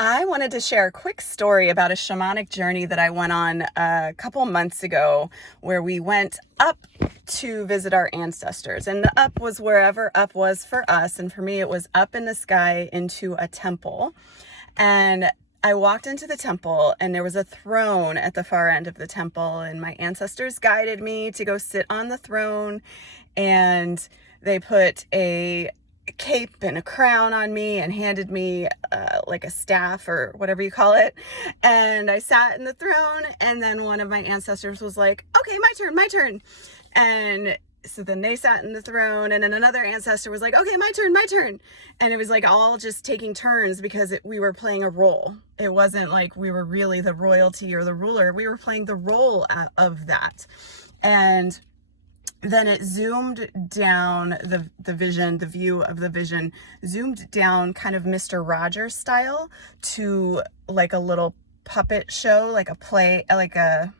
I wanted to share a quick story about a shamanic journey that I went on a couple months ago where we went up to visit our ancestors. And the up was wherever up was for us. And for me, it was up in the sky into a temple. And I walked into the temple and there was a throne at the far end of the temple. And my ancestors guided me to go sit on the throne. And they put a cape and a crown on me and handed me like a staff or whatever you call it. And I sat in the throne, and then one of my ancestors was like, okay, my turn. And so then they sat in the throne, and then another ancestor was like, okay, my turn. And it was like all just taking turns because we were playing a role. It wasn't like we were really the royalty or the ruler. We were playing the role of that. And then it zoomed down, the view of the vision zoomed down kind of Mr. Rogers style to like a little puppet show, like a play, like a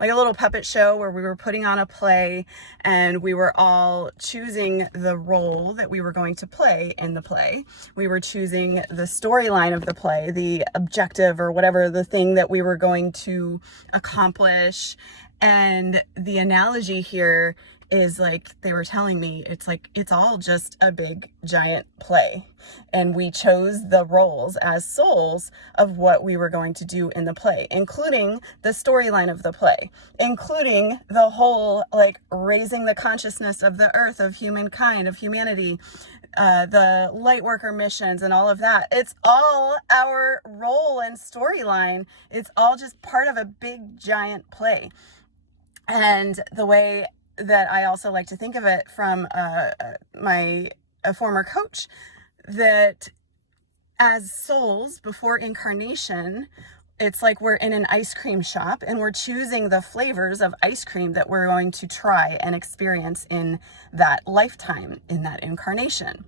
little puppet show where we were putting on a play and we were all choosing the role that we were going to play in the play. We were choosing the storyline of the play, the objective or whatever, the thing that we were going to accomplish. And the analogy here is like they were telling me, it's like it's all just a big giant play. And we chose the roles as souls of what we were going to do in the play, including the storyline of the play, including the whole like raising the consciousness of the earth, of humankind, of humanity, the light worker missions and all of that. It's all our role and storyline. It's all just part of a big giant play. And the way that I also like to think of it from a former coach, that as souls before incarnation, it's like we're in an ice cream shop and we're choosing the flavors of ice cream that we're going to try and experience in that lifetime, in that incarnation.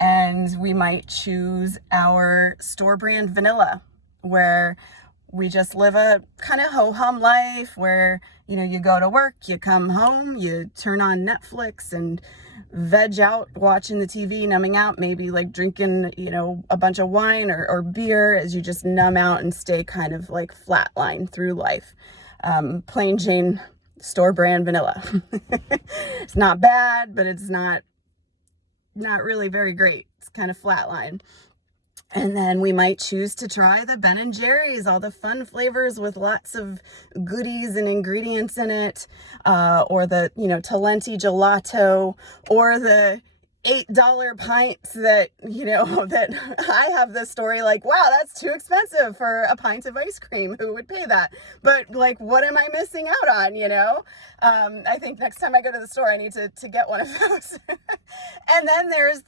And we might choose our store brand vanilla, where we just live a kind of ho-hum life where, you go to work, you come home, you turn on Netflix and veg out watching the TV, numbing out, maybe like drinking, a bunch of wine or beer as you just numb out and stay kind of like flatline through life. Plain Jane store brand vanilla. It's not bad, but it's not really very great. It's kind of flatline. And then we might choose to try the Ben & Jerry's, all the fun flavors with lots of goodies and ingredients in it, or the, Talenti gelato, or the $8 pints that, that I have this story like, wow, that's too expensive for a pint of ice cream. Who would pay that? But like, what am I missing out on, I think next time I go to the store, I need to get one of those. And then there's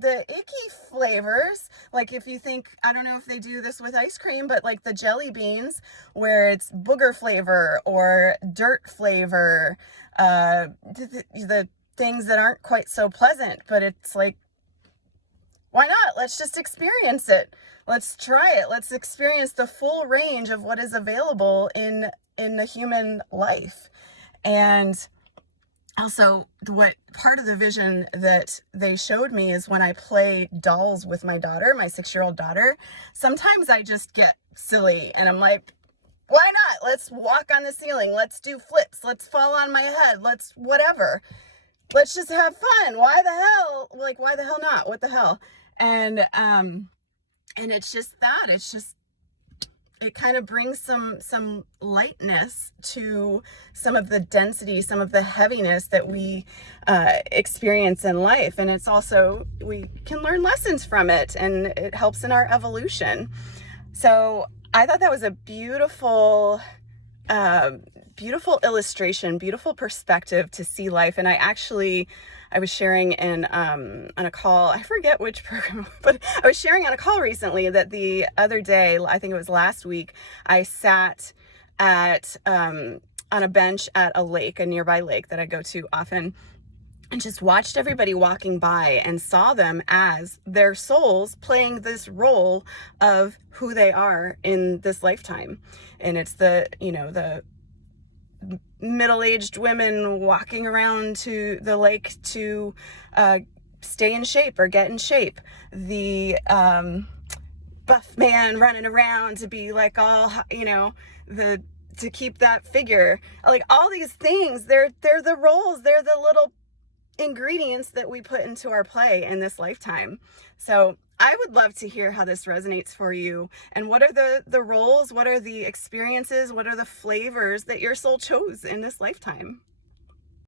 the icky flavors, like if you think, I don't know if they do this with ice cream, but like the jelly beans where it's booger flavor or dirt flavor, the things that aren't quite so pleasant, but it's like, why not? Let's just experience it. Let's try it. Let's experience the full range of what is available in the human life. And also, what part of the vision that they showed me is when I play dolls with my daughter, my 6-year-old daughter, sometimes I just get silly and I'm like, why not? Let's walk on the ceiling. Let's do flips. Let's fall on my head. Let's whatever. Let's just have fun. Why the hell? Like, why the hell not? What the hell? And it's just that. It's just, it kind of brings some lightness to some of the density, some of the heaviness that we experience in life. And it's also, we can learn lessons from it and it helps in our evolution. So I thought that was a beautiful illustration, beautiful perspective to see life. And I was sharing on a call, I forget which program, but I was sharing on a call recently that the other day, I think it was last week, I sat on a bench at a lake, a nearby lake that I go to often, and just watched everybody walking by and saw them as their souls playing this role of who they are in this lifetime. And it's the middle-aged women walking around to the lake to stay in shape or get in shape. The buff man running around to be like all, you know, to keep that figure. Like all these things, they're the roles, they're the little ingredients that we put into our play in this lifetime. So I would love to hear how this resonates for you, and what are the roles, what are the experiences, what are the flavors that your soul chose in this lifetime.